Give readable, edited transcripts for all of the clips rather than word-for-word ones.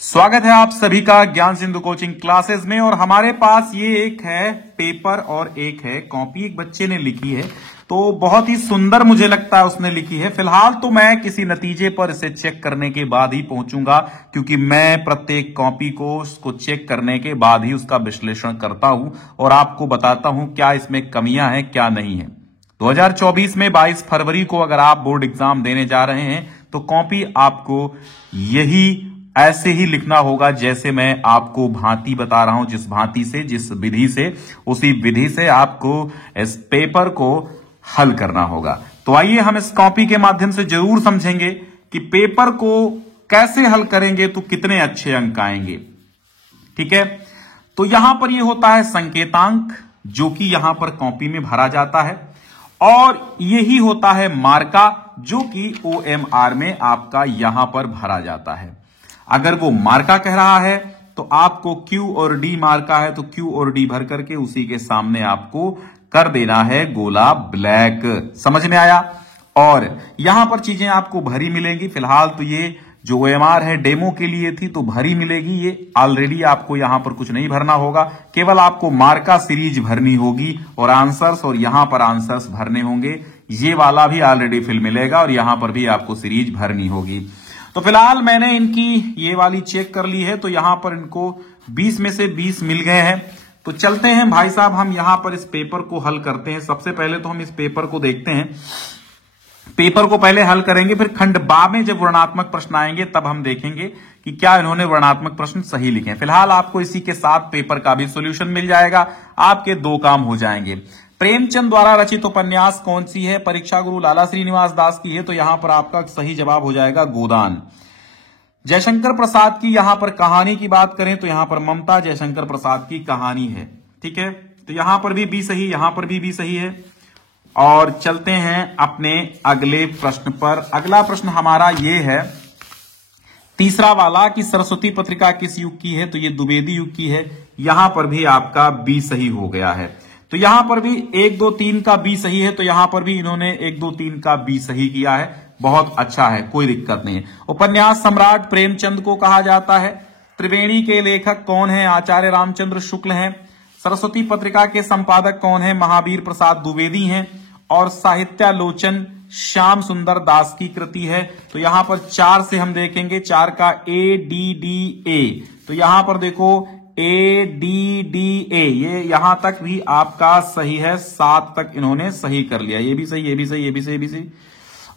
स्वागत है आप सभी का ज्ञान सिंधु कोचिंग क्लासेस में। और हमारे पास ये एक है पेपर और एक है कॉपी, एक बच्चे ने लिखी है, तो बहुत ही सुंदर मुझे लगता है उसने लिखी है। फिलहाल तो मैं किसी नतीजे पर इसे चेक करने के बाद ही पहुंचूंगा, क्योंकि मैं प्रत्येक कॉपी को उसको चेक करने के बाद ही उसका विश्लेषण करता हूं और आपको बताता हूं क्या इसमें कमियां हैं क्या नहीं है। 2024 में 22 फरवरी को अगर आप बोर्ड एग्जाम देने जा रहे हैं तो कॉपी आपको यही ऐसे ही लिखना होगा जैसे मैं आपको भांति बता रहा हूं, जिस भांति से, जिस विधि से, उसी विधि से आपको इस पेपर को हल करना होगा। तो आइए हम इस कॉपी के माध्यम से जरूर समझेंगे कि पेपर को कैसे हल करेंगे तो कितने अच्छे अंक आएंगे। ठीक है, तो यहां पर यह होता है संकेतांक, जो कि यहां पर कॉपी में भरा जाता है, और यही होता है मार्का, जो कि OMR में आपका यहां पर भरा जाता है। अगर वो मार्का कह रहा है तो आपको Q और D मार्का है तो Q और D भर करके उसी के सामने आपको कर देना है गोला ब्लैक। समझ में आया? और यहां पर चीजें आपको भरी मिलेंगी। फिलहाल तो ये जो OMR है डेमो के लिए थी तो भरी मिलेगी, ये ऑलरेडी आपको यहां पर कुछ नहीं भरना होगा, केवल आपको मार्का सीरीज भरनी होगी और आंसर्स, और यहां पर आंसर्स भरने होंगे। ये वाला भी ऑलरेडी फिल मिलेगा और यहां पर भी आपको सीरीज भरनी होगी। तो फिलहाल मैंने इनकी ये वाली चेक कर ली है, तो यहां पर इनको 20 में से 20 मिल गए हैं। तो चलते हैं भाई साहब, हम यहां पर इस पेपर को हल करते हैं। सबसे पहले तो हम इस पेपर को देखते हैं, पेपर को पहले हल करेंगे, फिर खंड बा में जब वर्णनात्मक प्रश्न आएंगे तब हम देखेंगे कि क्या इन्होंने वर्णनात्मक प्रश्न सही लिखे हैं। फिलहाल आपको इसी के साथ पेपर का भी सॉल्यूशन मिल जाएगा, आपके दो काम हो जाएंगे। प्रेमचंद द्वारा रचित उपन्यास कौन सी है? परीक्षा गुरु लाला श्रीनिवास दास की है, तो यहां पर आपका सही जवाब हो जाएगा गोदान। जयशंकर प्रसाद की यहां पर कहानी की बात करें तो यहां पर ममता जयशंकर प्रसाद की कहानी है। ठीक है, तो यहां पर भी बी सही, यहां पर भी बी सही है। और चलते हैं अपने अगले प्रश्न पर। अगला प्रश्न हमारा ये है, तीसरा वाला, कि सरस्वती पत्रिका किस युग की है? तो ये द्विवेदी युग की है। यहां पर भी आपका बी सही हो गया है। तो यहां पर भी 1 2 3 का बी सही है, तो यहां पर भी इन्होंने 1 2 3 का बी सही किया है। बहुत अच्छा है, कोई दिक्कत नहीं है। उपन्यास सम्राट प्रेमचंद को कहा जाता है। त्रिवेणी के लेखक कौन है? आचार्य रामचंद्र शुक्ल हैं। सरस्वती पत्रिका के संपादक कौन है? महावीर प्रसाद द्विवेदी हैं। और साहित्यालोचन श्याम सुंदर दास की कृति है। तो यहां पर 4 से हम देखेंगे, 4 का ADDA, तो यहां पर देखो ADDA, ये यहां तक भी आपका सही है। 7 तक इन्होंने सही कर लिया, ये भी सही, ये भी सही, ये भी सही, ये भी सही।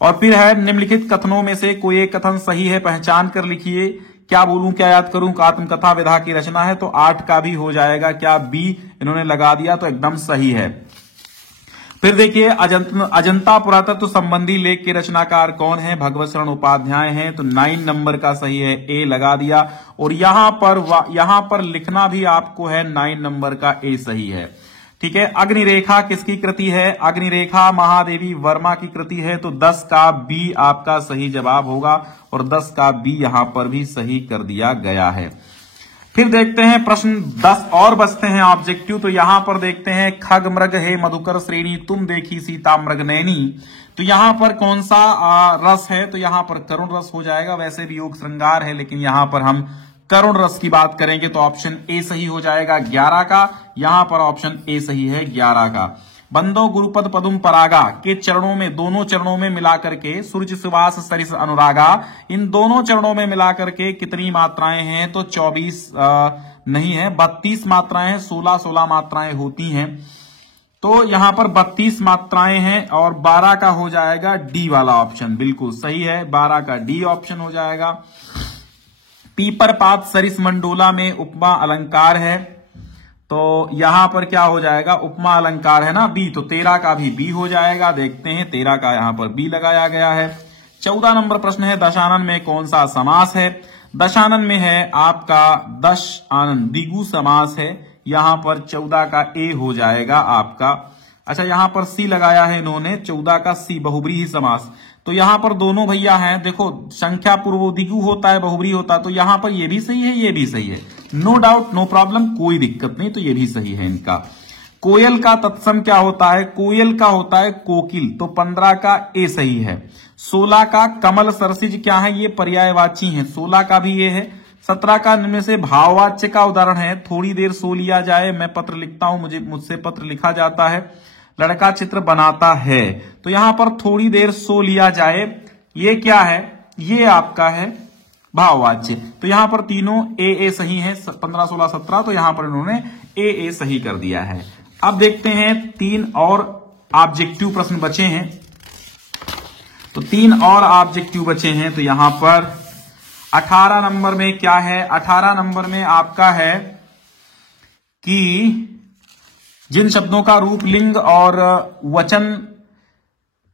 और फिर है, निम्नलिखित कथनों में से कोई एक कथन सही है, पहचान कर लिखिए। क्या बोलूं, क्या याद करूं? आत्मकथा विधा की रचना है, तो 8 का भी हो जाएगा। क्या बी इन्होंने लगा दिया, तो एकदम सही है। फिर देखिए, अजंता पुरातत्व संबंधी लेख के रचनाकार कौन है? भगवत शरण उपाध्याय हैं, तो 9 नंबर का सही है, ए लगा दिया। और यहां पर लिखना भी आपको है 9 नंबर का ए सही है। ठीक है, अग्निरेखा किसकी कृति है? अग्निरेखा महादेवी वर्मा की कृति है, तो 10 का बी आपका सही जवाब होगा और 10 का बी यहां पर भी सही कर दिया गया है। फिर देखते हैं प्रश्न 10 और बचते हैं ऑब्जेक्टिव। तो यहां पर देखते हैं, खग मृग हे मधुकर श्रेणी तुम देखी सीता मृग नैनी, तो यहां पर कौन सा रस है? तो यहां पर करुण रस हो जाएगा। वैसे भी योग श्रृंगार है, लेकिन यहां पर हम करुण रस की बात करेंगे, तो ऑप्शन ए सही हो जाएगा 11 का। यहां पर ऑप्शन ए सही है 11 का। बंदो गुरुपद पदुम परागा के चरणों में, दोनों चरणों में मिलाकर के, सूर्य सुवास सरिस अनुरागा, इन दोनों चरणों में मिलाकर के कितनी मात्राएं हैं? तो 24 नहीं है, 32 मात्राएं हैं। 16 मात्राएं होती हैं, तो यहां पर 32 मात्राएं हैं और 12 का हो जाएगा डी वाला ऑप्शन, बिल्कुल सही है। 12 का डी ऑप्शन हो जाएगा। पीपर पात सरिस मंडोला में उपमा अलंकार है, तो यहां पर क्या हो जाएगा? उपमा अलंकार है ना, बी, तो 13 का भी बी हो जाएगा। देखते हैं, 13 का यहां पर बी लगाया गया है। 14 नंबर प्रश्न है, दशानन में कौन सा समास है? दशानन में है आपका दश आनंद, द्विगु समास है। यहां पर 14 का ए हो जाएगा आपका। अच्छा, यहां पर सी लगाया है इन्होंने, 14 का सी बहुब्रीहि समास। तो यहां पर दोनों भैया हैं, देखो संख्या पूर्व द्विगु होता है, बहुब्री होता है, तो यहां पर ये भी सही है, ये भी सही है। नो डाउट, नो प्रॉब्लम, कोई दिक्कत नहीं, तो ये भी सही है इनका। कोयल का तत्सम क्या होता है? कोयल का होता है कोकिल, तो 15 का ए सही है। 16 का कमल सरसिज क्या है? ये पर्यायवाची है, 16 का भी ये है। 17 का निम्न में से भाववाच्य का उदाहरण है, थोड़ी देर सो लिया जाए, मैं पत्र लिखता हूं, मुझसे पत्र लिखा जाता है, लड़का चित्र बनाता है। तो यहां पर थोड़ी देर सो लिया जाए, ये क्या है, ये आपका है भाववाच्य। तो यहां पर तीनों ए सही है, 15, 16, 17, तो यहां पर इन्होंने ए सही कर दिया है। अब देखते हैं 3 और ऑब्जेक्टिव प्रश्न बचे हैं। तो 3 और ऑब्जेक्टिव बचे हैं। तो यहां पर 18 नंबर में क्या है, 18 नंबर में आपका है कि जिन शब्दों का रूप, लिंग और वचन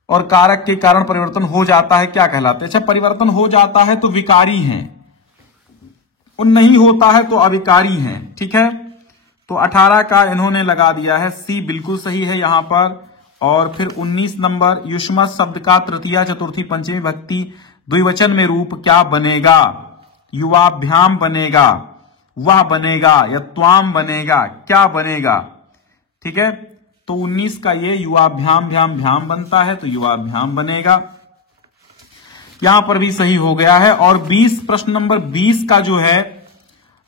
और कारक के कारण परिवर्तन हो जाता है क्या कहलाते हैं। अच्छा, परिवर्तन हो जाता है तो विकारी हैं, और नहीं होता है तो अविकारी हैं। ठीक है, तो 18 का इन्होंने लगा दिया है सी, बिल्कुल सही है यहां पर। और फिर 19 नंबर, युष्मत शब्द का तृतीया, चतुर्थी, पंचमी भक्ति द्विवचन में रूप क्या बनेगा, युवाभ्याम बनेगा, वह बनेगा, या त्वाम बनेगा, क्या बनेगा। ठीक है, तो 19 का ये युवाभ्याम भ्याम भ्याम बनता है, तो युवाभ्याम बनेगा, यहां पर भी सही हो गया है। और 20, प्रश्न नंबर 20 का जो है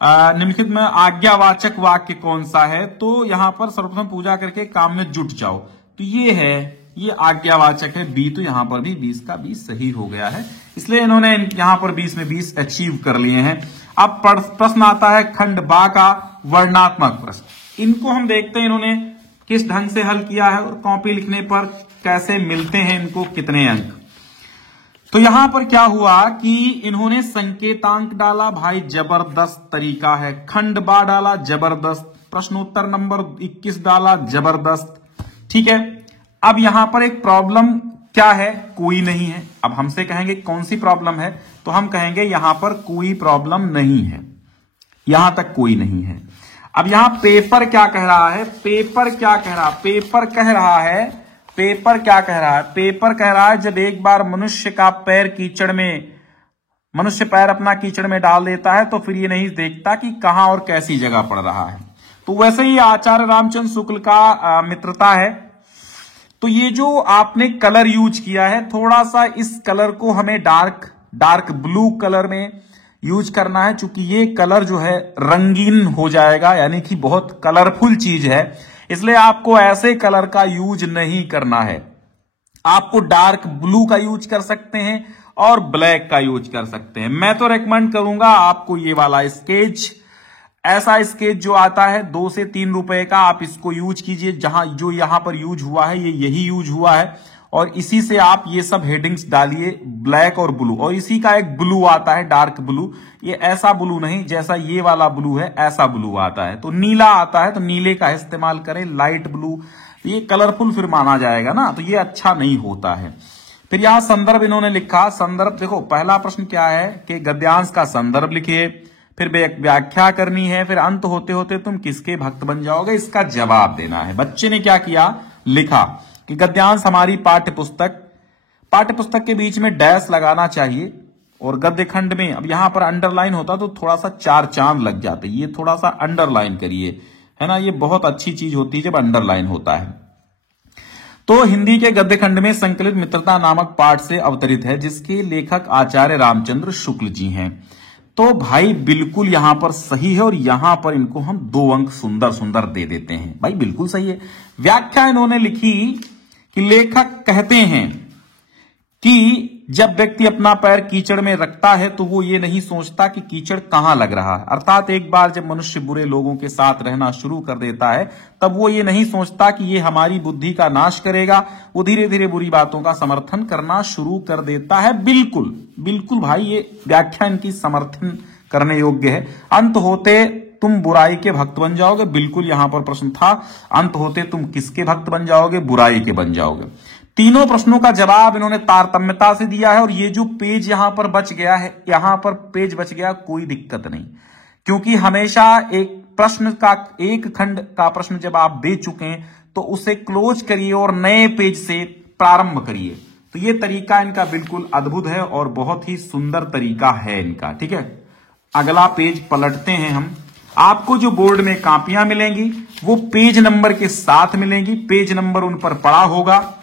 निम्नलिखित में आज्ञावाचक वाक्य कौन सा है। तो यहां पर सर्वप्रथम पूजा करके काम में जुट जाओ, तो ये है, ये आज्ञावाचक है बी, तो यहां पर भी 20 का 20 सही हो गया है, इसलिए इन्होंने यहां पर 20 में 20 अचीव कर लिए हैं। अब प्रश्न आता है खंड बा का वर्णात्मक प्रश्न। इनको हम देखते हैं इन्होंने किस ढंग से हल किया है और कॉपी लिखने पर कैसे मिलते हैं इनको कितने अंक। तो यहां पर क्या हुआ कि इन्होंने संकेतांक डाला, भाई जबरदस्त तरीका है, खंड बा डाला जबरदस्त, प्रश्नोत्तर नंबर 21 डाला जबरदस्त। ठीक है, अब यहां पर एक प्रॉब्लम क्या है, कोई नहीं है। अब हमसे कहेंगे कौन सी प्रॉब्लम है, तो हम कहेंगे यहां पर कोई प्रॉब्लम नहीं है, यहां तक कोई नहीं है। अब यहां पेपर क्या कह रहा है, पेपर क्या कह रहा है, पेपर कह रहा है, पेपर क्या कह रहा है, पेपर कह रहा है जब एक बार मनुष्य का पैर कीचड़ में, मनुष्य पैर अपना कीचड़ में डाल देता है तो फिर ये नहीं देखता कि कहां और कैसी जगह पड़ रहा है। तो वैसे ही आचार्य रामचंद्र शुक्ल का मित्रता है। तो ये जो आपने कलर यूज किया है, थोड़ा सा इस कलर को हमें डार्क ब्लू कलर में यूज करना है, चूंकि ये कलर जो है रंगीन हो जाएगा, यानी कि बहुत कलरफुल चीज है, इसलिए आपको ऐसे कलर का यूज नहीं करना है। आपको डार्क ब्लू का यूज कर सकते हैं और ब्लैक का यूज कर सकते हैं। मैं तो रेकमेंड करूंगा आपको ये वाला स्केच, ऐसा स्केच जो आता है 2 से 3 रुपए का, आप इसको यूज कीजिए। जहां जो यहां पर यूज हुआ है ये यही यूज हुआ है, और इसी से आप ये सब हेडिंग्स डालिए, ब्लैक और ब्लू। और इसी का एक ब्लू आता है डार्क ब्लू, ये ऐसा ब्लू नहीं जैसा ये वाला ब्लू है, ऐसा ब्लू आता है। तो नीला आता है तो नीले का इस्तेमाल करें, लाइट ब्लू, ये कलरफुल फिर माना जाएगा ना, तो ये अच्छा नहीं होता है। फिर यहां संदर्भ इन्होंने लिखा, संदर्भ देखो, पहला प्रश्न क्या है कि गद्यांश का संदर्भ लिखिए, फिर व्याख्या करनी है, फिर अंत होते होते तुम किसके भक्त बन जाओगे, इसका जवाब देना है। बच्चे ने क्या किया, लिखा कि गद्यांश हमारी पाठ्यपुस्तक के बीच में डैश लगाना चाहिए, और गद्य खंड में, अब यहां पर अंडरलाइन होता तो थोड़ा सा 4 चांद लग जाते, ये थोड़ा सा अंडरलाइन करिए, है ना, ये बहुत अच्छी चीज होती है जब अंडरलाइन होता है। तो हिंदी के गद्य खंड में संकलित मित्रता नामक पाठ से अवतरित है, जिसके लेखक आचार्य रामचंद्र शुक्ल जी हैं। तो भाई बिल्कुल यहां पर सही है, और यहां पर इनको हम 2 अंक सुंदर सुंदर दे देते हैं, भाई बिल्कुल सही है। व्याख्या इन्होंने लिखी कि लेखक कहते हैं कि जब व्यक्ति अपना पैर कीचड़ में रखता है तो वो ये नहीं सोचता कि कीचड़ कहां लग रहा है, अर्थात एक बार जब मनुष्य बुरे लोगों के साथ रहना शुरू कर देता है तब वो ये नहीं सोचता कि ये हमारी बुद्धि का नाश करेगा, वो धीरे धीरे बुरी बातों का समर्थन करना शुरू कर देता है। बिल्कुल बिल्कुल भाई, ये व्याख्या इनकी समर्थन करने योग्य है। अंत होते तुम बुराई के भक्त बन जाओगे, बिल्कुल यहां पर प्रश्न था, अंत होते तुम किसके भक्त बन जाओगे, बुराई के बन जाओगे। तीनों प्रश्नों का जवाब इन्होंने तारतम्यता से दिया है, और ये जो पेज यहां पर बच गया है, यहां पर पेज बच गया, कोई दिक्कत नहीं, क्योंकि हमेशा एक प्रश्न का, एक खंड का प्रश्न जब आप दे चुके हैं तो उसे क्लोज करिए और नए पेज से प्रारंभ करिए। तो ये तरीका इनका बिल्कुल अद्भुत है और बहुत ही सुंदर तरीका है इनका। ठीक है, अगला पेज पलटते हैं हम। आपको जो बोर्ड में कापियां मिलेंगी वो पेज नंबर के साथ मिलेंगी, पेज नंबर उन पर पड़ा होगा,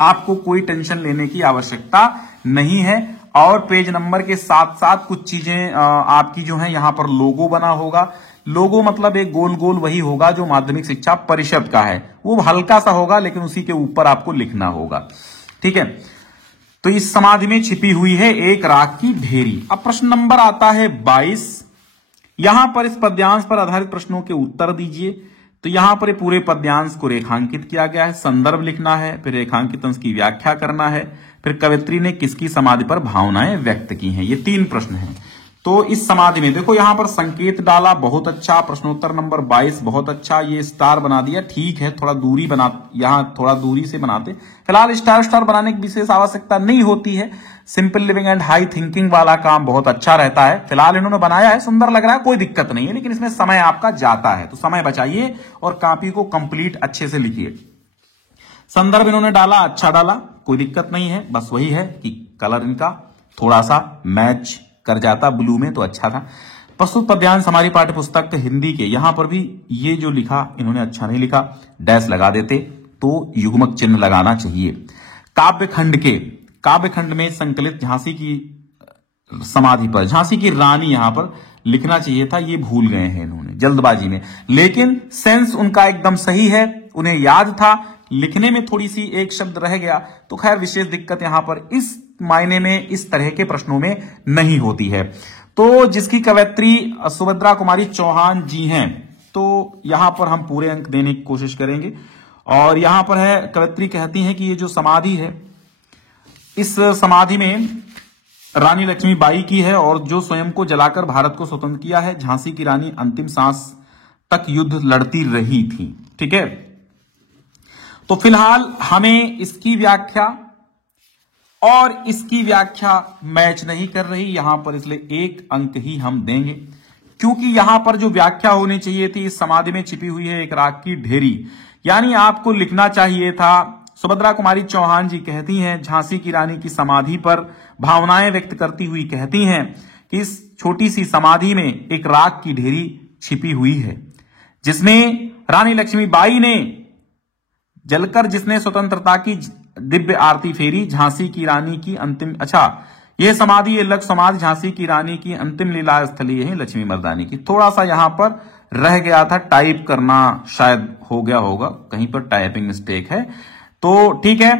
आपको कोई टेंशन लेने की आवश्यकता नहीं है। और पेज नंबर के साथ साथ कुछ चीजें आपकी जो है यहां पर लोगो बना होगा। लोगो मतलब एक गोल गोल वही होगा जो माध्यमिक शिक्षा परिषद का है, वो हल्का सा होगा लेकिन उसी के ऊपर आपको लिखना होगा। ठीक है, तो इस समाधि में छिपी हुई है एक राख की ढेरी। अब प्रश्न नंबर आता है 22। यहां पर इस पद्यांश पर आधारित प्रश्नों के उत्तर दीजिए। तो यहां पर पूरे पद्यांश को रेखांकित किया गया है, संदर्भ लिखना है, फिर रेखांकित अंश की व्याख्या करना है, फिर कवयित्री ने किसकी समाधि पर भावनाएं व्यक्त की हैं। ये 3 प्रश्न हैं। तो इस समाधि में देखो यहां पर संकेत डाला, बहुत अच्छा। प्रश्नोत्तर नंबर 22 बहुत अच्छा, ये स्टार बना दिया, ठीक है, थोड़ा दूरी बना, यहां थोड़ा दूरी से बनाते। फिलहाल स्टार बनाने की विशेष आवश्यकता नहीं होती है, simple living and high thinking वाला काम बहुत अच्छा रहता है। फिलहाल इन्होंने बनाया है, सुंदर लग रहा है, कोई दिक्कत नहीं है, लेकिन इसमें समय आपका जाता है, तो समय बचाइए और कॉपी को कंप्लीट अच्छे से लिखिए। संदर्भ इन्होंने डाला, अच्छा डाला, कोई दिक्कत नहीं है, बस वही है कि कलर इनका थोड़ा सा मैच कर जाता ब्लू में तो अच्छा था। प्रस्तुत पद्यांश हमारी पाठ्य पुस्तक हिंदी के, यहां पर भी ये जो लिखा इन्होंने अच्छा नहीं लिखा, डैश लगा देते तो युग्मक चिन्ह लगाना चाहिए। काव्यखंड में संकलित झांसी की समाधि पर झांसी की रानी यहां पर लिखना चाहिए था, ये भूल गए हैं इन्होंने जल्दबाजी में, लेकिन सेंस उनका एकदम सही है, उन्हें याद था, लिखने में थोड़ी सी एक शब्द रह गया, तो खैर विशेष दिक्कत यहां पर इस मायने में इस तरह के प्रश्नों में नहीं होती है। तो जिसकी कवयित्री सुभद्रा कुमारी चौहान जी हैं, तो यहां पर हम पूरे अंक देने की कोशिश करेंगे। और यहां पर है, कवयित्री कहती हैं कि ये जो समाधि है, इस समाधि में रानी लक्ष्मीबाई की है और जो स्वयं को जलाकर भारत को स्वतंत्र किया है। झांसी की रानी अंतिम सांस तक युद्ध लड़ती रही थी। ठीक है, तो फिलहाल हमें इसकी व्याख्या और इसकी व्याख्या मैच नहीं कर रही यहां पर, इसलिए 1 अंक ही हम देंगे, क्योंकि यहां पर जो व्याख्या होनी चाहिए थी, इस समाधि में छिपी हुई है एक राख की ढेरी, यानी आपको लिखना चाहिए था सुभद्रा कुमारी चौहान जी कहती हैं झांसी की रानी की समाधि पर भावनाएं व्यक्त करती हुई कहती हैं कि इस छोटी सी समाधि में एक राख की ढेरी छिपी हुई है, जिसमें रानी लक्ष्मीबाई ने जलकर जिसने स्वतंत्रता की दिव्य आरती फेरी, झांसी की रानी की अंतिम, अच्छा यह समाधि, ये लग समाधि झांसी की रानी की अंतिम लीला स्थली है लक्ष्मी मर्दानी की। थोड़ा सा यहां पर रह गया था, टाइप करना शायद हो गया होगा, कहीं पर टाइपिंग मिस्टेक है, तो ठीक है।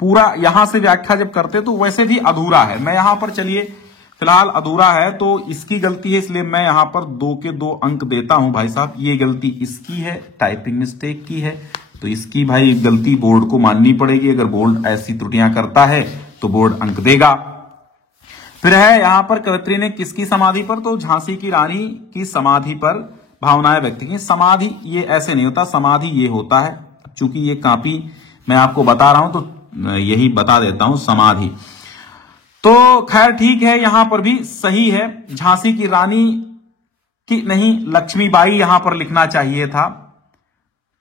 पूरा यहां से व्याख्या जब करते तो वैसे भी अधूरा है, मैं यहां पर चलिए फिलहाल अधूरा है तो इसकी गलती है, इसलिए मैं यहां पर 2 के 2 अंक देता हूं भाई साहब। ये गलती इसकी है, टाइपिंग मिस्टेक की है, तो इसकी भाई गलती बोर्ड को माननी पड़ेगी। अगर बोर्ड ऐसी त्रुटियां करता है तो बोर्ड अंक देगा। फिर है यहां पर कवयित्री ने किसकी समाधि पर, तो झांसी की रानी की समाधि पर भावनाएं व्यक्त की। समाधि ये ऐसे नहीं होता, समाधि ये होता है, चूंकि ये कॉपी मैं आपको बता रहा हूं तो यही बता देता हूं, समाधि। तो खैर ठीक है, यहां पर भी सही है, झांसी की रानी की नहीं, लक्ष्मीबाई यहां पर लिखना चाहिए था।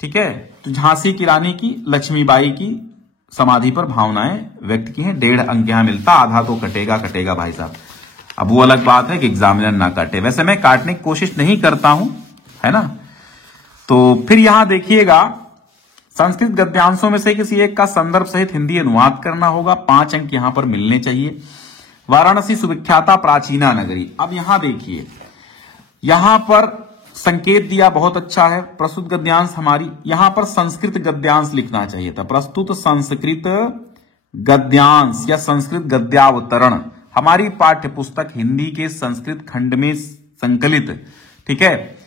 ठीक है, तो झांसी की रानी की लक्ष्मीबाई की समाधि पर भावनाएं व्यक्त की हैं। 1.5 अंक यहां मिलता, आधा तो कटेगा भाई साहब। अब वो अलग बात है कि एग्जामिनर ना काटे, वैसे मैं काटने की कोशिश नहीं करता हूं, है ना। तो फिर यहां देखिएगा, संस्कृत गद्यांशों में से किसी एक का संदर्भ सहित हिंदी अनुवाद करना होगा, 5 अंक यहां पर मिलने चाहिए। वाराणसी सुविख्याता प्राचीना नगरी। अब यहां देखिए, यहां पर संकेत दिया, बहुत अच्छा है। प्रस्तुत गद्यांश हमारी, यहां पर संस्कृत गद्यांश लिखना चाहिए था, प्रस्तुत संस्कृत गद्यांश या संस्कृत गद्यावतरण हमारी पाठ्य पुस्तक हिंदी के संस्कृत खंड में संकलित, ठीक है,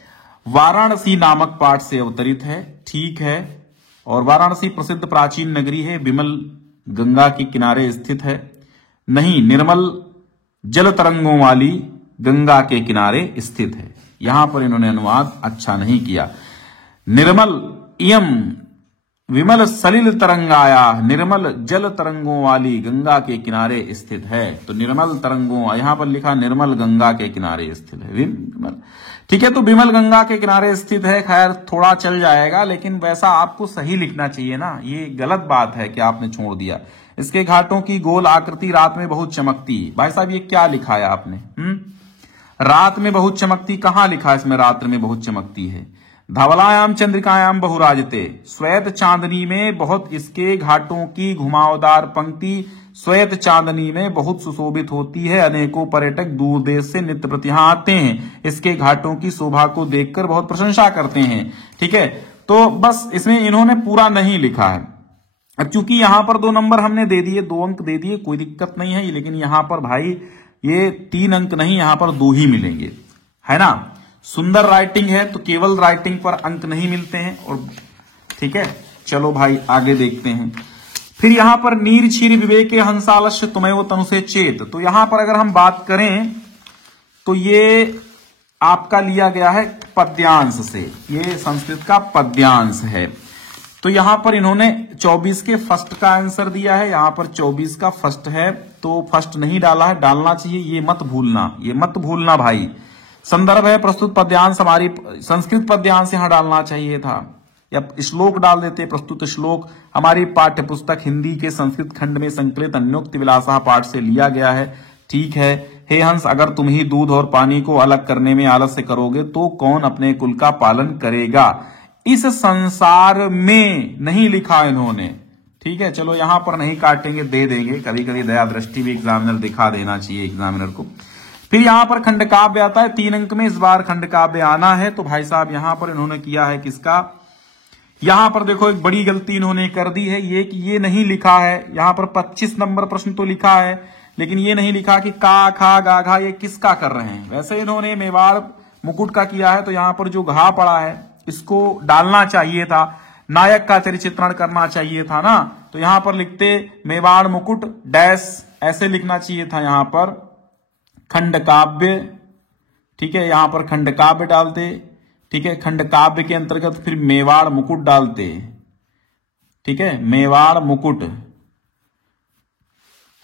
वाराणसी नामक पाठ से अवतरित है। ठीक है, और वाराणसी प्रसिद्ध प्राचीन नगरी है, विमल गंगा के किनारे स्थित है, नहीं निर्मल जल तरंगों वाली गंगा के किनारे स्थित है। यहां पर इन्होंने अनुवाद अच्छा नहीं किया। निर्मल इयम विमल सलिल तरंगाया, निर्मल जल तरंगों वाली गंगा के किनारे स्थित है, तो निर्मल तरंगों, यहां पर लिखा निर्मल गंगा के किनारे स्थित है, विमल, ठीक है, तो विमल गंगा के किनारे स्थित है। खैर थोड़ा चल जाएगा, लेकिन वैसा आपको सही लिखना चाहिए ना, ये गलत बात है कि आपने छोड़ दिया। इसके घाटों की गोल आकृति रात में बहुत चमकती। भाई साहब ये क्या लिखा है आपने, रात में बहुत चमकती, कहां लिखा है इसमें रात में बहुत चमकती है? धवलायाम चंद्रिकायाम बहुराजते, श्वेत चांदनी में बहुत इसके घाटों की घुमावदार पंक्ति श्वेत चांदनी में बहुत सुशोभित होती है। अनेकों पर्यटक दूर देश से नित्य प्रति यहाँ आते हैं, इसके घाटों की शोभा को देखकर बहुत प्रशंसा करते हैं। ठीक है, तो बस इसमें इन्होंने पूरा नहीं लिखा है। अब चूंकि यहां पर 2 नंबर हमने दे दिए, 2 अंक दे दिए, कोई दिक्कत नहीं है, लेकिन यहां पर भाई ये 3 अंक नहीं, यहां पर 2 ही मिलेंगे, है ना। सुंदर राइटिंग है तो केवल राइटिंग पर अंक नहीं मिलते हैं। और ठीक है, चलो भाई आगे देखते हैं। फिर यहां पर नीर क्षीर विवेक हंसालस्य तुम्हें तनुषे चेत, तो यहां पर अगर हम बात करें तो ये आपका लिया गया है पद्यांश से, ये संस्कृत का पद्यांश है। तो यहां पर इन्होंने 24 के फर्स्ट का आंसर दिया है, यहां पर 24 का फर्स्ट है तो फर्स्ट नहीं डाला है, डालना चाहिए, ये मत भूलना, ये मत भूलना भाई। संदर्भ है प्रस्तुत पद्यांश, हमारी संस्कृत पद्यांश यहां डालना चाहिए था, या श्लोक डाल देते, प्रस्तुत श्लोक हमारी पाठ्य पुस्तक हिंदी के संस्कृत खंड में संकलित अन्योक्ति विलासा पाठ से लिया गया है। ठीक है, हे हंस, अगर तुम ही दूध और पानी को अलग करने में आलस्य करोगे तो कौन अपने कुल का पालन करेगा इस संसार में, नहीं लिखा इन्होंने। ठीक है, चलो यहां पर नहीं काटेंगे, दे देंगे, कभी कभी दया दृष्टि भी एग्जामिनर दिखा देना चाहिए एग्जामिनर को। फिर यहां पर खंड काव्य आता है, 3 अंक में इस बार खंड काव्य आना है। तो भाई साहब यहां पर इन्होंने किया है किसका, यहां पर देखो एक बड़ी गलती इन्होंने कर दी है, ये कि ये नहीं लिखा है, यहां पर 25 नंबर प्रश्न तो लिखा है, लेकिन ये नहीं लिखा कि का खा गा घा ये किसका कर रहे हैं। वैसे इन्होंने मेवाड़ मुकुट का किया है, तो यहां पर जो घा पड़ा है इसको डालना चाहिए था, नायक का चरित्र चित्रण करना चाहिए था ना, तो यहां पर लिखते मेवाड़ मुकुट डैश, ऐसे लिखना चाहिए था यहां पर खंड काव्य। ठीक है, यहां पर खंड काव्य डालते। ठीक है, खंड काव्य के अंतर्गत फिर मेवाड़ मुकुट डालते। ठीक है, मेवाड़ मुकुट,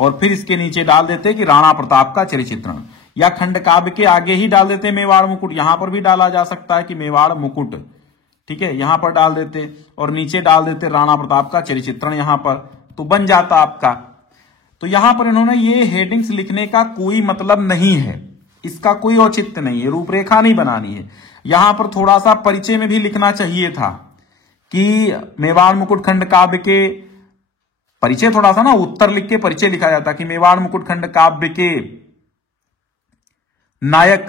और फिर इसके नीचे डाल देते कि राणा प्रताप का चरित्र चित्रण, या खंड काव्य के आगे ही डाल देते मेवाड़ मुकुट, यहां पर भी डाला जा सकता है कि मेवाड़ मुकुट। ठीक है, यहां पर डाल देते और नीचे डाल देते राणा प्रताप का चरित्र चित्रण यहां पर, तो बन जाता आपका। तो यहां पर इन्होंने ये हेडिंग्स लिखने का कोई मतलब नहीं है, इसका कोई औचित्य नहीं है, रूपरेखा नहीं बनानी है। यहां पर थोड़ा सा परिचय में भी लिखना चाहिए था कि मेवाड़ मुकुट खंड काव्य के परिचय, थोड़ा सा ना उत्तर लिख के परिचय लिखा जाता कि मेवाड़ मुकुट खंड काव्य के नायक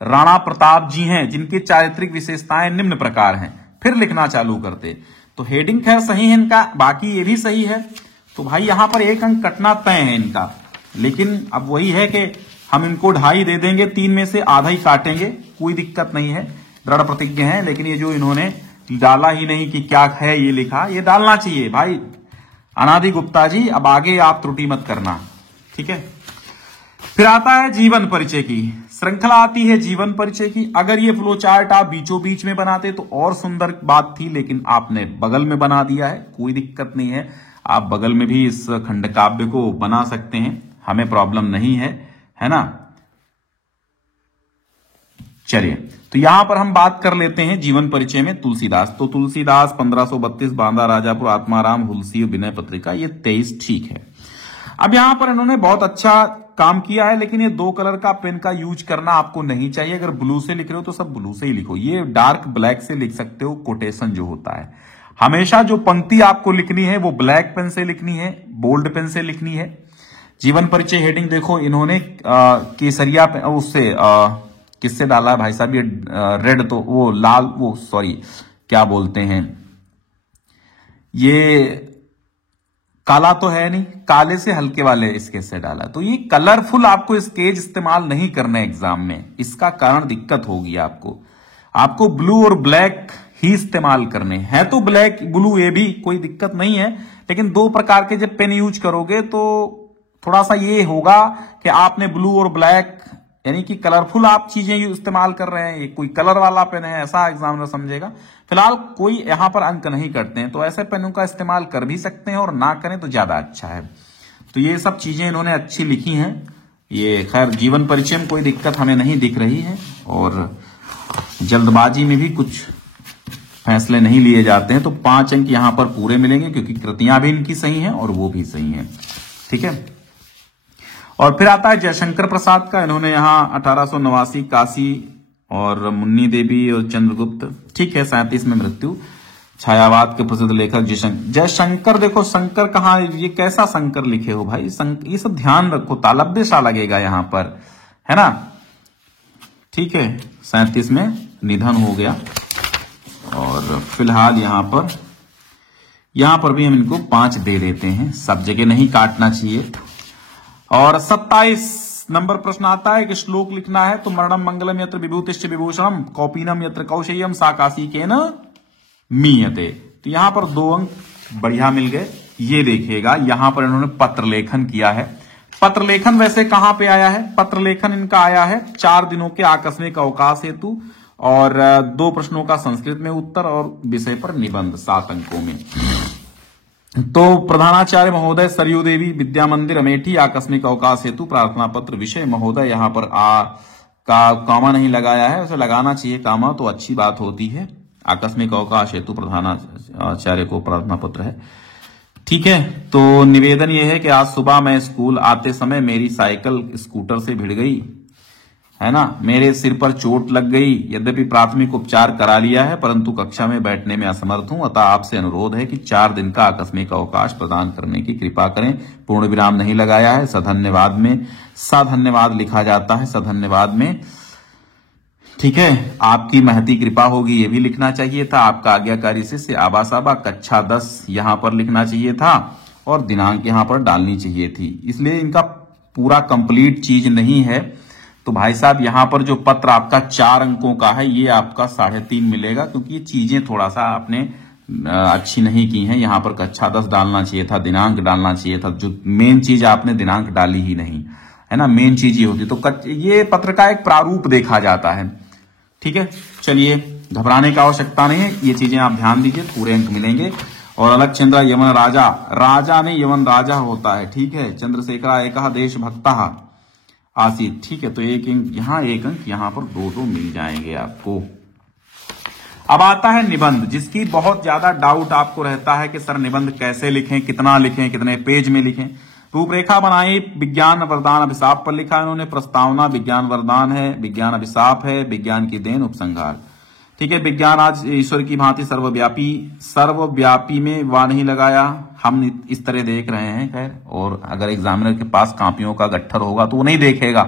राणा प्रताप जी हैं, जिनकी चारित्रिक विशेषताएं निम्न प्रकार हैं, फिर लिखना चालू करते। तो हेडिंग खैर सही है इनका, बाकी ये भी सही है। तो भाई यहां पर 1 अंक कटना तय है इनका, लेकिन अब वही है कि हम इनको 2.5 दे देंगे, 3 में से आधा ही काटेंगे, कोई दिक्कत नहीं है, दृढ़ प्रतिज्ञ है। लेकिन ये जो इन्होंने डाला ही नहीं कि क्या है ये लिखा, ये डालना चाहिए भाई। अनादि गुप्ता जी, अब आगे आप त्रुटि मत करना, ठीक है। फिर आता है जीवन परिचय की श्रृंखला आती है, जीवन परिचय की। अगर ये फ्लो चार्ट आप बीचों बीच में बनाते तो और सुंदर बात थी, लेकिन आपने बगल में बना दिया है, कोई दिक्कत नहीं है, आप बगल में भी इस खंड काव्य को बना सकते हैं, हमें प्रॉब्लम नहीं है ना। चलिए, तो यहां पर हम बात कर लेते हैं जीवन परिचय में तुलसीदास। तो तुलसीदास 1532, बांदा राजापुर, आत्माराम, हुलसी, विनय पत्रिका, ये 23 ठीक है। अब यहां पर इन्होंने बहुत अच्छा काम किया है, लेकिन ये 2 कलर का पेन का यूज करना आपको नहीं चाहिए। अगर ब्लू से लिख रहे हो तो सब ब्लू से ही लिखो, ये डार्क ब्लैक से लिख सकते हो। कोटेशन जो होता है, हमेशा जो पंक्ति आपको लिखनी है वो ब्लैक पेन से लिखनी है, बोल्ड पेन से लिखनी है। जीवन परिचय हेडिंग देखो इन्होंने केसरिया उससे किससे डाला है भाई साहब, ये रेड, तो वो लाल, वो सॉरी क्या बोलते हैं, ये काला तो है नहीं, काले से हल्के वाले इसके से डाला। तो ये कलरफुल आपको स्केच इस्तेमाल नहीं करना है एग्जाम में, इसका कारण दिक्कत होगी आपको ब्लू और ब्लैक ही इस्तेमाल करने हैं। तो ब्लैक ब्लू ये भी कोई दिक्कत नहीं है, लेकिन 2 प्रकार के जब पेन यूज करोगे तो थोड़ा सा ये होगा कि आपने ब्लू और ब्लैक यानी कि कलरफुल आप चीजें इस्तेमाल कर रहे हैं, ये कोई कलर वाला पेन है ऐसा एग्जामिनर समझेगा। फिलहाल कोई यहां पर अंक नहीं कटते हैं, तो ऐसे पेनों का इस्तेमाल कर भी सकते हैं और ना करें तो ज्यादा अच्छा है। तो ये सब चीजें इन्होंने अच्छी लिखी हैं। ये खैर जीवन परिचय में कोई दिक्कत हमें नहीं दिख रही है, और जल्दबाजी में भी कुछ फैसले नहीं लिए जाते हैं। तो 5 अंक यहां पर पूरे मिलेंगे, क्योंकि कृतियां भी इनकी सही हैं और वो भी सही हैं, ठीक है। और फिर आता है जयशंकर प्रसाद का, इन्होंने यहां 1889 काशी और मुन्नी देवी और चंद्रगुप्त, ठीक है। 37 में मृत्यु। छायावाद के प्रसिद्ध लेखक जयशंकर। देखो शंकर कहाँ, ये कैसा शंकर लिखे हो भाई, ये सब ध्यान रखो, तालब्य सा लगेगा यहाँ पर, है ना, ठीक है। 37 में निधन हो गया। और फिलहाल यहाँ पर भी हम इनको 5 दे देते हैं, सब जगह नहीं काटना चाहिए। और 27 नंबर प्रश्न आता है कि श्लोक लिखना है तो मरणम मंगलम यत्र विभूतिश्च विभूषणम कौपीनम यत्र कौशेयम साकाशी केन मीयते। तो यहां पर 2 अंक बढ़िया मिल गए। ये देखिएगा यहां पर इन्होंने पत्र लेखन किया है। पत्र लेखन वैसे कहां पे आया है, पत्र लेखन इनका आया है 4 दिनों के आकस्मिक अवकाश हेतु, और 2 प्रश्नों का संस्कृत में उत्तर और विषय पर निबंध 7 अंकों में। तो प्रधानाचार्य महोदय सरयू देवी विद्या मंदिर अमेठी आकस्मिक अवकाश हेतु प्रार्थना पत्र। विषय महोदय, यहाँ पर का कामा नहीं लगाया है, उसे लगाना चाहिए कामा तो अच्छी बात होती है। आकस्मिक अवकाश हेतु प्रधानाचार्य को प्रार्थना पत्र है, ठीक है। तो निवेदन यह है कि आज सुबह मैं स्कूल आते समय मेरी साइकिल स्कूटर से भिड़ गई, है ना, मेरे सिर पर चोट लग गई। यद्यपि प्राथमिक उपचार करा लिया है परंतु कक्षा में बैठने में असमर्थ हूं, अतः आपसे अनुरोध है कि 4 दिन का आकस्मिक अवकाश प्रदान करने की कृपा करें। पूर्ण विराम नहीं लगाया है, सधन्यवाद में सधन्यवाद लिखा जाता है, सधन्यवाद में, ठीक है। आपकी महती कृपा होगी ये भी लिखना चाहिए था। आपका आज्ञाकारी शिष्य आबासाबा कक्षा 10 यहां पर लिखना चाहिए था और दिनांक यहां पर डालनी चाहिए थी, इसलिए इनका पूरा कंप्लीट चीज नहीं है। तो भाई साहब यहाँ पर जो पत्र आपका 4 अंकों का है ये आपका 3.5 मिलेगा, क्योंकि ये चीजें थोड़ा सा आपने अच्छी नहीं की हैं। यहाँ पर कक्षा 10 डालना चाहिए था, दिनांक डालना चाहिए था, जो मेन चीज आपने दिनांक डाली ही नहीं, है ना, मेन चीज ये होती। तो ये पत्र का एक प्रारूप देखा जाता है, ठीक है। चलिए घबराने की आवश्यकता नहीं है, ये चीजें आप ध्यान दीजिए, पूरे अंक मिलेंगे। और अलग चंद्र यमन राजा, राजा नहीं यमन राजा होता है, ठीक है। चंद्रशेखरा एक देशभक्त आसित, ठीक है। तो 1 अंक यहाँ, 1 अंक यहाँ पर 2 मिल जाएंगे आपको। अब आता है निबंध, जिसकी बहुत ज्यादा डाउट आपको रहता है कि सर निबंध कैसे लिखें, कितना लिखें, कितने पेज में लिखें। रूपरेखा बनाई, विज्ञान वरदान अभिशाप पर लिखा इन्होंने। प्रस्तावना विज्ञान वरदान है, विज्ञान अभिशाप है, विज्ञान की देन उपसंहार, ठीक है। विज्ञान आज ईश्वर की भांति सर्वव्यापी, सर्वव्यापी में वाह नहीं लगाया, हम इस तरह देख रहे हैं। खैर, और अगर एग्जामिनर के पास कापियों का गट्ठर होगा तो वो नहीं देखेगा,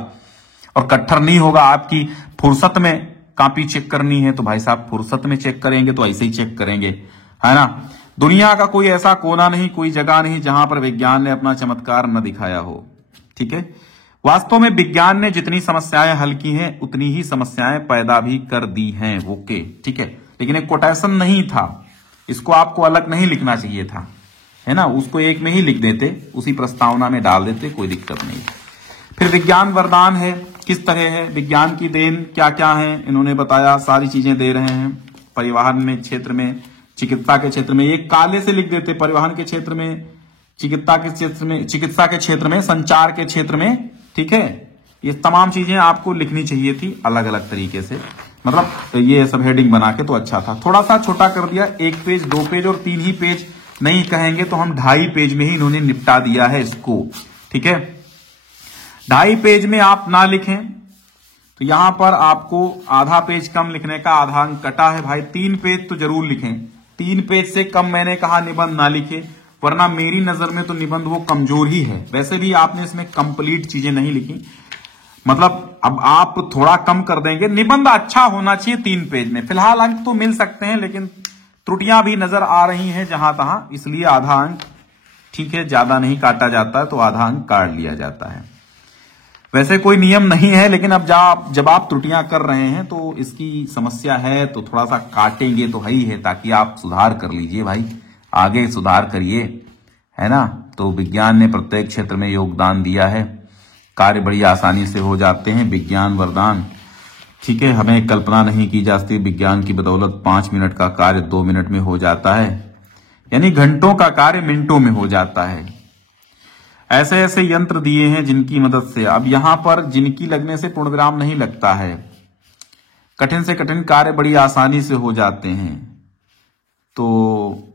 और गट्ठर नहीं होगा, आपकी फुर्सत में कापी चेक करनी है तो भाई साहब फुर्सत में चेक करेंगे तो ऐसे ही चेक करेंगे, है ना। दुनिया का कोई ऐसा कोना नहीं, कोई जगह नहीं जहां पर विज्ञान ने अपना चमत्कार न दिखाया हो, ठीक है। वास्तव में विज्ञान ने जितनी समस्याएं हल की हैं उतनी ही समस्याएं पैदा भी कर दी हैं, ओके, ठीक है। लेकिन एक कोटेशन नहीं था, इसको आपको अलग नहीं लिखना चाहिए था, है ना, उसको एक में ही लिख देते, उसी प्रस्तावना में डाल देते, कोई दिक्कत नहीं। फिर विज्ञान वरदान है, किस तरह है, विज्ञान की देन क्या क्या है इन्होंने बताया, सारी चीजें दे रहे हैं। परिवहन में क्षेत्र में, चिकित्सा के क्षेत्र में, ये काले से लिख देते, परिवहन के क्षेत्र में, चिकित्सा के क्षेत्र में, चिकित्सा के क्षेत्र में, संचार के क्षेत्र में, ठीक है। ये तमाम चीजें आपको लिखनी चाहिए थी अलग अलग तरीके से, मतलब ये सब हेडिंग बना के तो अच्छा था। थोड़ा सा छोटा कर दिया, 1 पेज 2 पेज और 3 ही पेज नहीं कहेंगे तो हम 2.5 पेज में ही इन्होंने निपटा दिया है इसको, ठीक है। 2.5 पेज में आप ना लिखें तो यहां पर आपको आधा पेज कम लिखने का आधा अंक कटा है भाई। 3 पेज तो जरूर लिखें, 3 पेज से कम मैंने कहा निबंध ना लिखे, वरना मेरी नजर में तो निबंध वो कमजोर ही है। वैसे भी आपने इसमें कंप्लीट चीजें नहीं लिखी, मतलब अब आप थोड़ा कम कर देंगे। निबंध अच्छा होना चाहिए 3 पेज में। फिलहाल अंक तो मिल सकते हैं लेकिन त्रुटियां भी नजर आ रही हैं जहां तहां, इसलिए आधा अंक, ठीक है, ज्यादा नहीं काटा जाता है तो आधा अंक काट लिया जाता है। वैसे कोई नियम नहीं है, लेकिन अब जब आप त्रुटियां कर रहे हैं तो इसकी समस्या है तो थोड़ा सा काटेंगे तो है ही है, ताकि आप सुधार कर लीजिए भाई, आगे सुधार करिए, है ना। तो विज्ञान ने प्रत्येक क्षेत्र में योगदान दिया है, कार्य बड़ी आसानी से हो जाते हैं, विज्ञान वरदान, ठीक है। हमें कल्पना नहीं की जा सकती, विज्ञान की बदौलत 5 मिनट का कार्य 2 मिनट में हो जाता है, यानी घंटों का कार्य मिनटों में हो जाता है। ऐसे ऐसे यंत्र दिए हैं जिनकी मदद से, अब यहां पर जिनकी लगने से पूर्णविराम नहीं लगता है, कठिन से कठिन कार्य बड़ी आसानी से हो जाते हैं। तो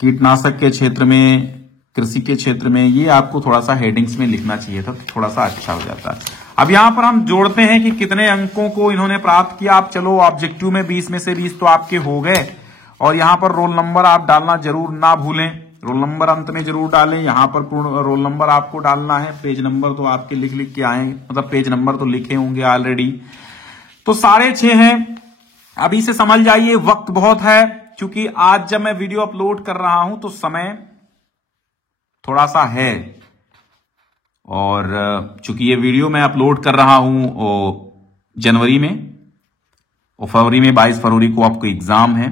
कीटनाशक के क्षेत्र में, कृषि के क्षेत्र में, ये आपको थोड़ा सा हेडिंग्स में लिखना चाहिए था तो थोड़ा सा अच्छा हो जाता है। अब यहां पर हम जोड़ते हैं कि कितने अंकों को इन्होंने प्राप्त किया। आप चलो ऑब्जेक्टिव में 20 में से 20 तो आपके हो गए, और यहां पर रोल नंबर आप डालना जरूर ना भूलें, रोल नंबर अंत में जरूर डालें। यहां पर पूर्ण रोल नंबर आपको डालना है, पेज नंबर तो आपके लिख के आए, मतलब पेज नंबर तो लिखे होंगे ऑलरेडी। तो 6.5 हैं। अभी से समझ जाइए, वक्त बहुत है, क्योंकि आज जब मैं वीडियो अपलोड कर रहा हूं तो समय थोड़ा सा है, और चूंकि ये वीडियो मैं अपलोड कर रहा हूं जनवरी में, और फरवरी में 22 फरवरी को आपको एग्जाम है,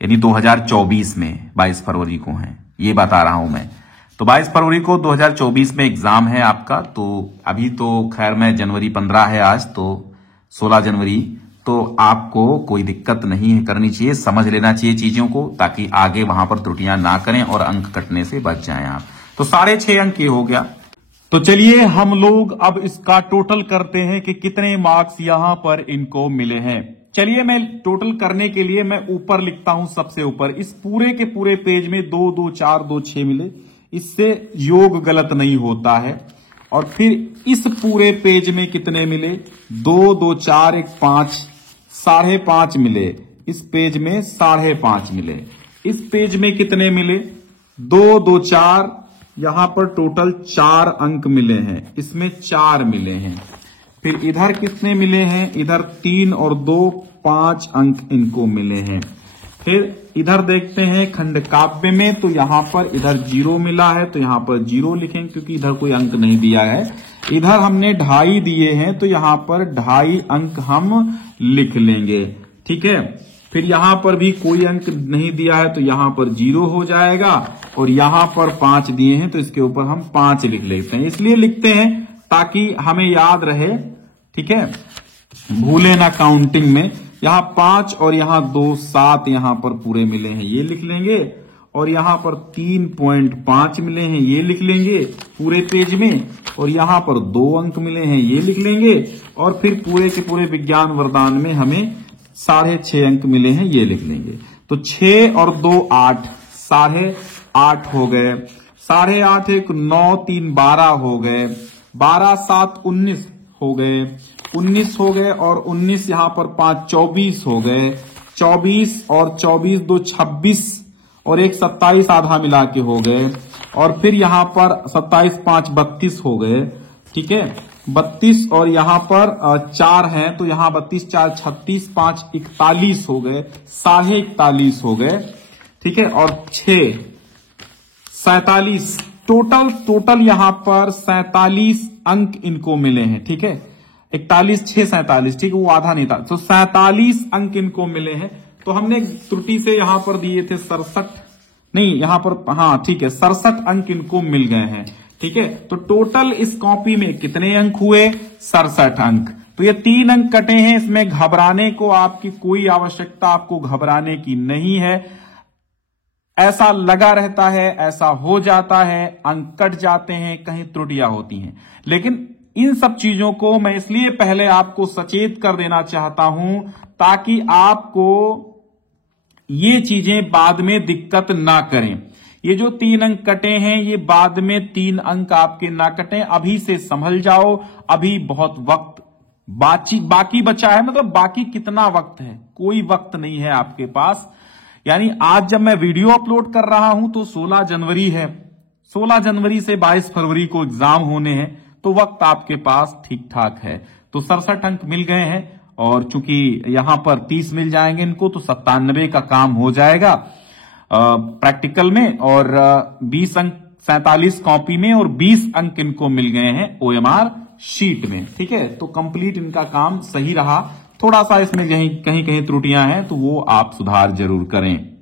यानी 2024 में 22 फरवरी को है, ये बता रहा हूं मैं। तो 22 फरवरी को 2024 में एग्जाम है आपका। तो अभी तो खैर मैं जनवरी 15 है आज, तो 16 जनवरी, तो आपको कोई दिक्कत नहीं करनी चाहिए, समझ लेना चाहिए चीजों को, ताकि आगे वहां पर त्रुटियां ना करें और अंक कटने से बच जाएं आप। तो 6.5 अंक ये हो गया। तो चलिए हम लोग अब इसका टोटल करते हैं कि कितने मार्क्स यहां पर इनको मिले हैं। चलिए मैं टोटल करने के लिए मैं ऊपर लिखता हूं, सबसे ऊपर इस पूरे के पूरे पेज में 2 2 4 2 6 मिले, इससे योग गलत नहीं होता है। और फिर इस पूरे पेज में कितने मिले, 2 2 4 1 5, 5.5 मिले। इस पेज में 5.5 मिले। इस पेज में कितने मिले, 2 2 4, यहां पर टोटल 4 अंक मिले हैं, इसमें 4 मिले हैं। फिर इधर कितने मिले हैं, इधर 3 और 2 5 अंक इनको मिले हैं। फिर इधर देखते हैं खंड काव्य में, तो यहां पर इधर 0 मिला है, तो यहां पर 0 लिखेंगे क्योंकि इधर कोई अंक नहीं दिया है। इधर हमने 2.5 दिए हैं, तो यहां पर 2.5 अंक हम लिख लेंगे, ठीक है। फिर यहां पर भी कोई अंक नहीं दिया है, तो यहां पर 0 हो जाएगा, और यहां पर 5 दिए हैं, तो इसके ऊपर हम 5 लिख लेते हैं। इसलिए लिखते हैं ताकि हमें याद रहे, ठीक है, भूले ना काउंटिंग में। यहां 5 और यहां 2 7 यहां पर पूरे मिले हैं, ये लिख लेंगे। और यहां पर 3.5 मिले हैं, ये लिख लेंगे पूरे पेज में। और यहां पर 2 अंक मिले हैं, ये लिख लेंगे। और फिर पूरे के पूरे विज्ञान वरदान में हमें 6.5 अंक मिले हैं, ये लिख लेंगे। तो 6 और 2 8, 8.5 हो गए। 8.5 1 9 3 12 हो गए। 12 7 19 हो गए। 19 हो गए, और 19 यहां पर 5 24 हो गए। 24 और 24 2 26, और एक 27 आधा मिला के हो गए। और फिर यहां पर 27 5 32 हो गए, ठीक है। 32 और यहां पर 4 हैं, तो यहां 32 4 36 5 41 हो गए। 41.5 हो गए, ठीक है। और 6 47, टोटल यहां पर 47 अंक इनको मिले हैं, ठीक है। 41 6 47, ठीक है, वो आधा नहीं था, तो 47 अंक इनको मिले हैं। तो हमने त्रुटि से यहां पर दिए थे 67, नहीं यहां पर, हाँ ठीक है, 67 अंक इनको मिल गए हैं, ठीक है। तो टोटल इस कॉपी में कितने अंक हुए, 67 अंक। तो ये 3 अंक कटे हैं, इसमें घबराने को आपकी कोई आवश्यकता, आपको घबराने की नहीं है। ऐसा लगा रहता है, ऐसा हो जाता है, अंक कट जाते हैं, कहीं त्रुटियां होती हैं, लेकिन इन सब चीजों को मैं इसलिए पहले आपको सचेत कर देना चाहता हूं, ताकि आपको ये चीजें बाद में दिक्कत ना करें। ये जो 3 अंक कटे हैं, ये बाद में 3 अंक आपके ना कटें, अभी से संभल जाओ। अभी बहुत वक्त बाकी बचा है, मतलब बाकी कितना वक्त है, कोई वक्त नहीं है आपके पास। यानी आज जब मैं वीडियो अपलोड कर रहा हूं तो 16 जनवरी है, 16 जनवरी से 22 फरवरी को एग्जाम होने हैं, तो वक्त आपके पास ठीक ठाक है। तो 67 अंक मिल गए हैं, और चूंकि यहां पर 30 मिल जाएंगे इनको, तो 97 का काम हो जाएगा प्रैक्टिकल में, और 20 अंक 47 कॉपी में, और 20 अंक इनको मिल गए हैं OMR शीट में, ठीक है। तो कंप्लीट इनका काम सही रहा। थोड़ा सा इसमें कहीं कहीं त्रुटियां हैं, तो वो आप सुधार जरूर करें।